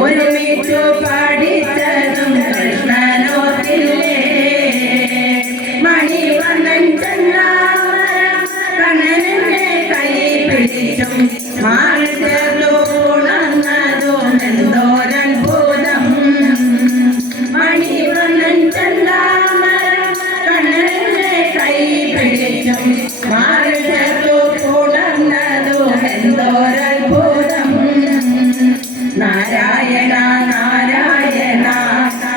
ഒരുമിച്ചു പഠിച്ചതും കൃഷ്ണനോത്തില്ലേ മണിവണ്ണൻ ചന്ദ്രാമരം കണ്ണനെ കൈ പിടിച്ചും മാറി ചേർന്നു ഉണർന്നതും എന്തോരത്ഭുതം മണിവണ്ണൻ ചന്ദ്രാമരം കണ്ണനെ കൈ പിടിച്ചും മാറി ചേർന്നു ഉണർന്നതും എന്തോരത്ഭുതം നാരായണ നാരായണ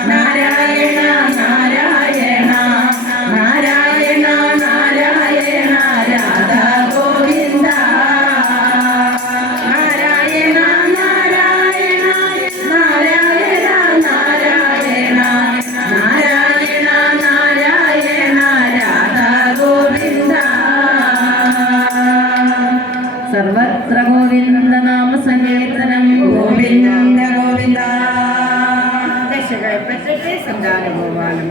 നാരായണ നാരായണ നാരായണ നാരായണ രാധാ ഗോവിന്ദ നാരായണ നാരായണ നാരായണ നാരായണ നാരായണ നാരായണ രാധാ ഗോവിന്ദ സർവത്ര ഗോവിന്ദ നാമ സങ്കീർത്തനം ഗോവിന്ദ ഗോവിന്ദ ദശകൽപ്പത്തെ സങ്കാരഗോപാലം